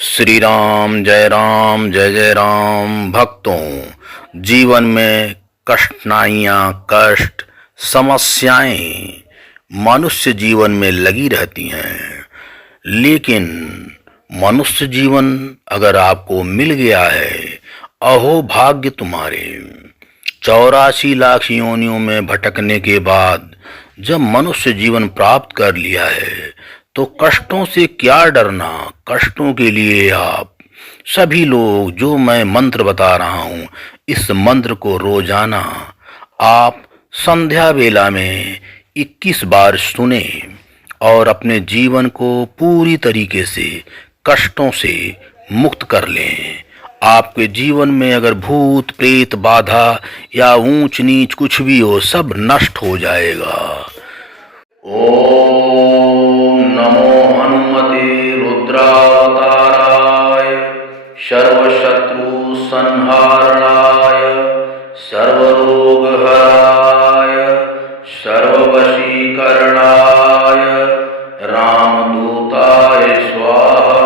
श्री राम जय जय राम। भक्तों, जीवन में कठिनाइयाँ, कष्ट, समस्याएं मनुष्य जीवन में लगी रहती हैं। लेकिन मनुष्य जीवन अगर आपको मिल गया है, अहो भाग्य तुम्हारे। 84 लाख योनियों में भटकने के बाद जब मनुष्य जीवन प्राप्त कर लिया है, तो कष्टों से क्या डरना। कष्टों के लिए आप सभी लोग, जो मैं मंत्र बता रहा हूँ, इस मंत्र को रोजाना आप संध्या वेला में 21 बार सुने और अपने जीवन को पूरी तरीके से कष्टों से मुक्त कर लें। आपके जीवन में अगर भूत प्रेत बाधा या ऊंच नीच कुछ भी हो, सब नष्ट हो जाएगा। ओम नमो हनुमते रुद्रावताराय सर्वशत्रु संहारणाय सर्वरोगहराय सर्ववशीकरणाय रामदूताय स्वाहा।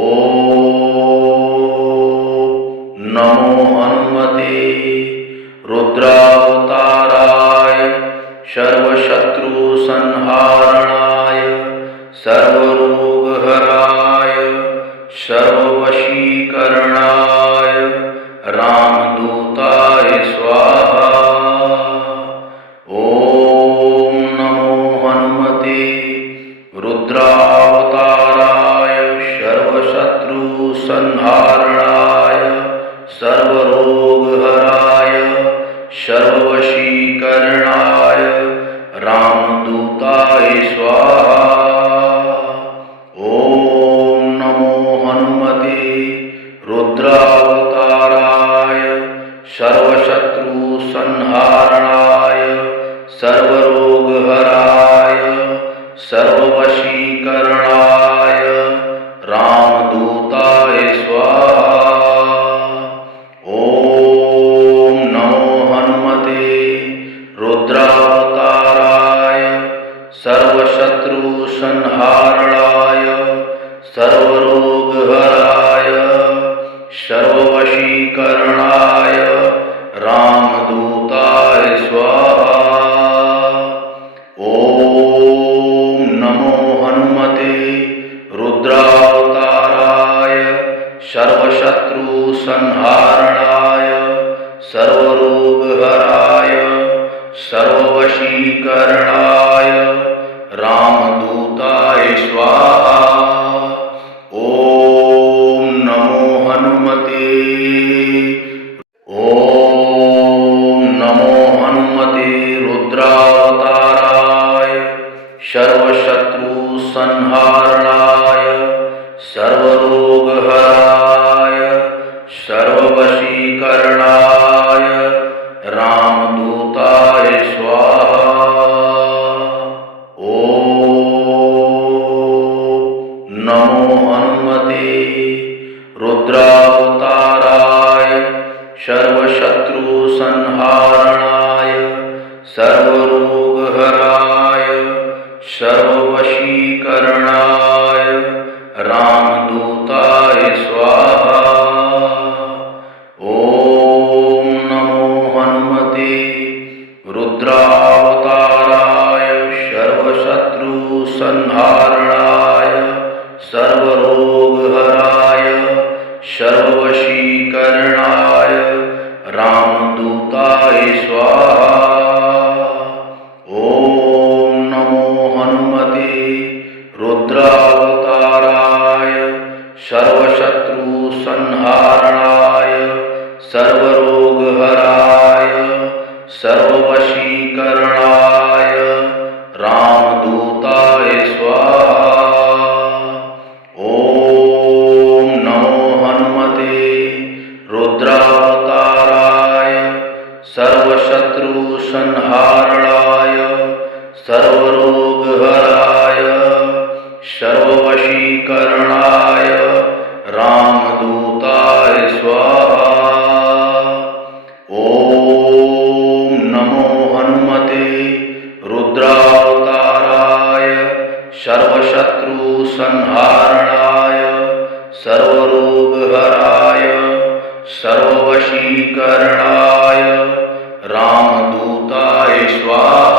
ओम नमो हनुमते रुद्रावताराय सर्वशत्रु संहारणाय सर्वरोगहराय सर्ववशीकरणाय रामदूताय स्वाहा। ओम नमो हनुमते रुद्रावताराय सर्वशत्रु संहारणाय सर्वरोगहराय सर्ववशीकरणाय रामदूताय स्वाहा। ओम नमो हनुमते रुद्रावताराय सर्वशत्रु संहारणाय सर्वरोगहराय सर्ववशीकरणाय रामदूताय स्वाहा। ओम नमो हनुमते रुद्रावताराय सर्वशत्रु संहारणाय सर्वरोगहराय सर्ववशीकरणाय रामदूताय स्वाहा। ओम नमो हनुमते रुद्रावताराय सर्वशत्रु संहारणाय सर्वरोगहराय सर्ववशीकरणाय रामदूताय स्वाहा। ओम नमो हनुमते रुद्रावताराय सर्वशत्रु संहारणाय सर्वरोगहराय सर्ववशीकरणाय रामदूताय स्वाहा। ओम नमो हनुमते रुद्रावताराय सर्वशत्रु संहारणाय सर्वरोगहराय सर्ववशीकरणाय रामदूताय स्वाहा। ओम नमो हनुमते रुद्रावताराय सर्वशत्रु संहारणाय सर्वरोगहराय सर्ववशीकरणाय रामदूताय स्वाहा। ओम नमो हनुमते रुद्रावताराय सर्वशत्रु संहारणाय सर्वरोगहराय सर्ववशीकरणाय रामदूताय स्वाहा। ओम नमो हनुमते रुद्रावताराय सर्वशत्रु संहारणाय सर्वरोगहराय सर्ववशीकरणाय रामदूताय स्वाहा। सर्वरोगहराय सर्ववशीकरणाय रामदूताय स्वाहा।